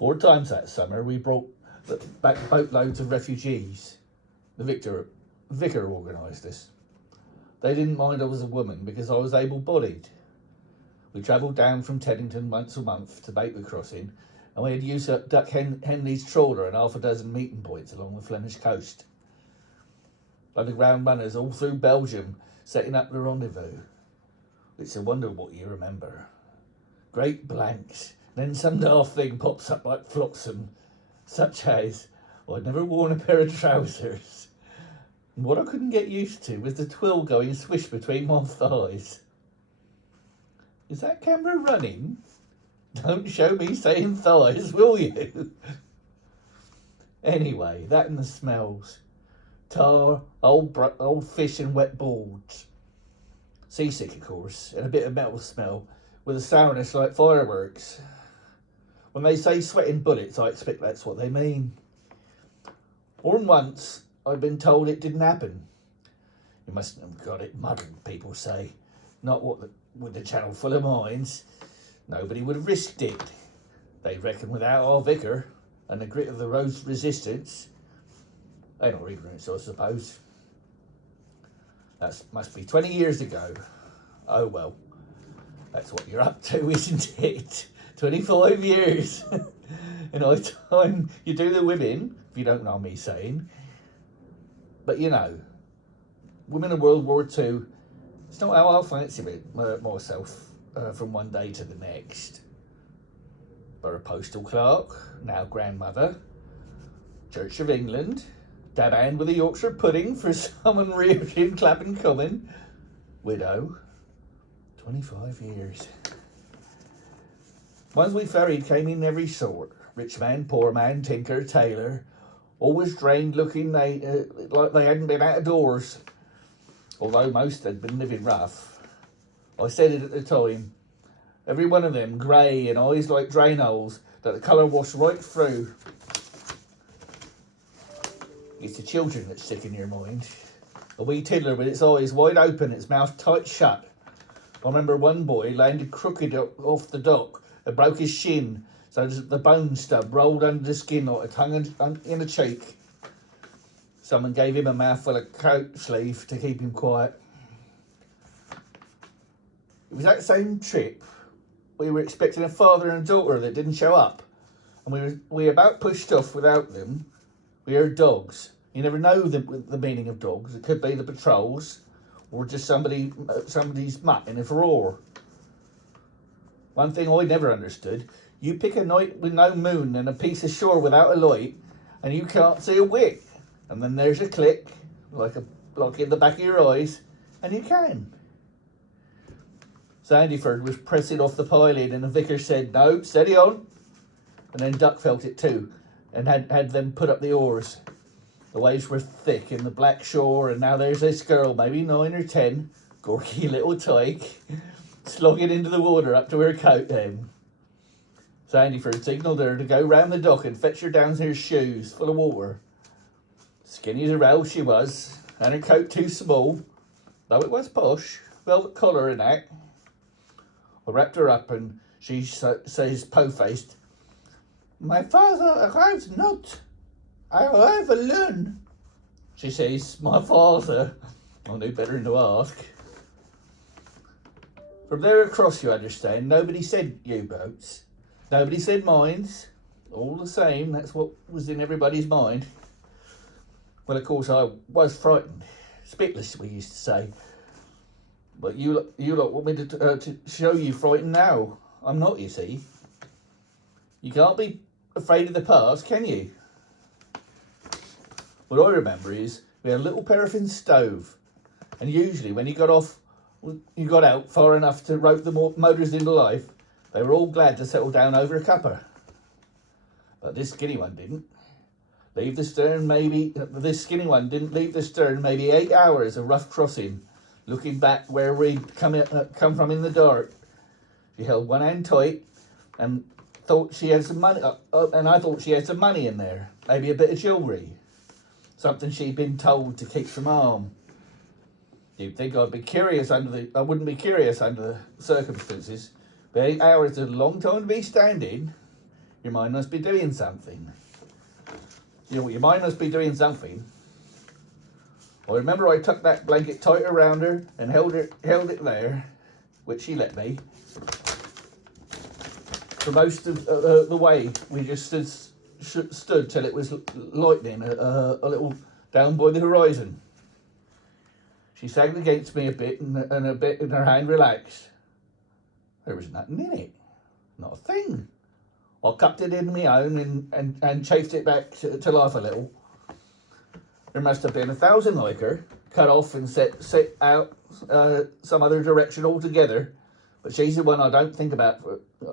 4 times that summer we brought back boatloads of refugees. The vicar organised this. They didn't mind I was a woman because I was able-bodied. We travelled down from Teddington once a month to Bakewell Crossing, and we had used up Duck Henley's trawler and half a dozen meeting points along the Flemish coast. Underground runners all through Belgium setting up the rendezvous. It's a wonder what you remember. Great blanks. Then some daft thing pops up like flotsam, such as, I'd never worn a pair of trousers. And what I couldn't get used to was the twill going swish between my thighs. Is that camera running? Don't show me saying thighs, will you? Anyway, that and the smells. Tar, old fish and wet boards. Seasick, of course, and a bit of metal smell, with a sourness like fireworks. When they say sweating bullets, I expect that's what they mean. More than once, I've been told it didn't happen. You mustn't have got it muddled, people say. Not with the channel full of mines. Nobody would have risked it. They reckon without our vicar and the grit of the road's resistance. They're not ignorant, I suppose. That must be 20 years ago. Oh well, that's what you're up to, isn't it? 25 years. In high time you do the women, if you don't know me saying. But you know, women in World War II, it's not how I fancy it myself from one day to the next. Borough postal clerk, now grandmother, Church of England, dab hand with a Yorkshire pudding for someone reared in Clapham Common, widow, 25 years. Ones we ferried came in every sort, rich man, poor man, tinker, tailor, always drained looking like they hadn't been out of doors, although most had been living rough. I said it at the time, every one of them grey and eyes like drain holes that the colour washed right through. It's the children that stick in your mind. A wee tiddler with its eyes wide open, its mouth tight shut. I remember one boy landed crooked off the dock and broke his shin, so the bone stub rolled under the skin like a tongue in a cheek. Someone gave him a mouthful of coat sleeve to keep him quiet. It was that same trip we were expecting a father and a daughter that didn't show up, and we about pushed off without them. We heard dogs. You never know the meaning of dogs. It could be the patrols or just somebody's mutt in a roar. One thing I never understood, you pick a night with no moon and a piece of shore without a light and you can't see a wick. And then there's a click, like in the back of your eyes, and you can. Sandyford was pressing off the piling and the vicar said, no, steady on. And then Duck felt it too and had them put up the oars. The waves were thick in the black shore, and now there's this girl, maybe 9 or 10, gawky little tyke, slogging into the water up to her coat hem. Sandyford signalled her to go round the dock and fetch her down to her shoes, full of water. Skinny as a rail she was, and her coat too small, though it was posh, velvet collar and that. I wrapped her up, and she says, po-faced, my father arrives not. I'll ever learn. She says, my father. I knew better than to ask. From there across, you understand, nobody said U-boats. Nobody said mines. All the same, that's what was in everybody's mind. Well, of course, I was frightened. Spitless, we used to say. But you lot want me to show you frightened now. I'm not, you see. You can't be afraid of the past, can you? What I remember is we had a little paraffin stove, and usually when you got out far enough to rope the motors into life, they were all glad to settle down over a cuppa. But this skinny one didn't. This skinny one didn't leave the stern maybe 8 hours of rough crossing, looking back where we'd come from in the dark. She held one hand tight and thought she had some money, and I thought she had some money in there, maybe a bit of jewellery. Something she'd been told to keep from harm. You'd think I wouldn't be curious under the circumstances, but 8 hours is a long time to be standing. Your mind must be doing something. You know, your mind must be doing something. I remember I tucked that blanket tight around her and held it there, which she let me. For most of the way, we just stood till it was lightening a little down by the horizon. She sagged against me a bit and a bit, and her hand relaxed. There was nothing in it, not a thing. I cupped it in my own and chafed it back to life a little. There must have been 1,000 like her, cut off and set out some other direction altogether. But she's the one I don't think about.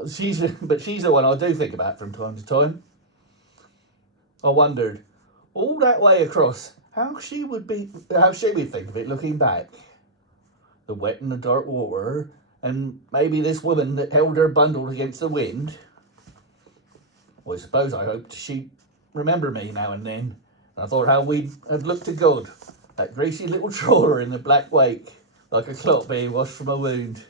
She's the one I do think about from time to time. I wondered, all that way across, how she would think of it looking back. The wet and the dark water, and maybe this woman that held her bundled against the wind. Well, I suppose I hoped she'd remember me now and then. And I thought how we'd have looked to God, that greasy little trawler in the black wake, like a clot being washed from a wound.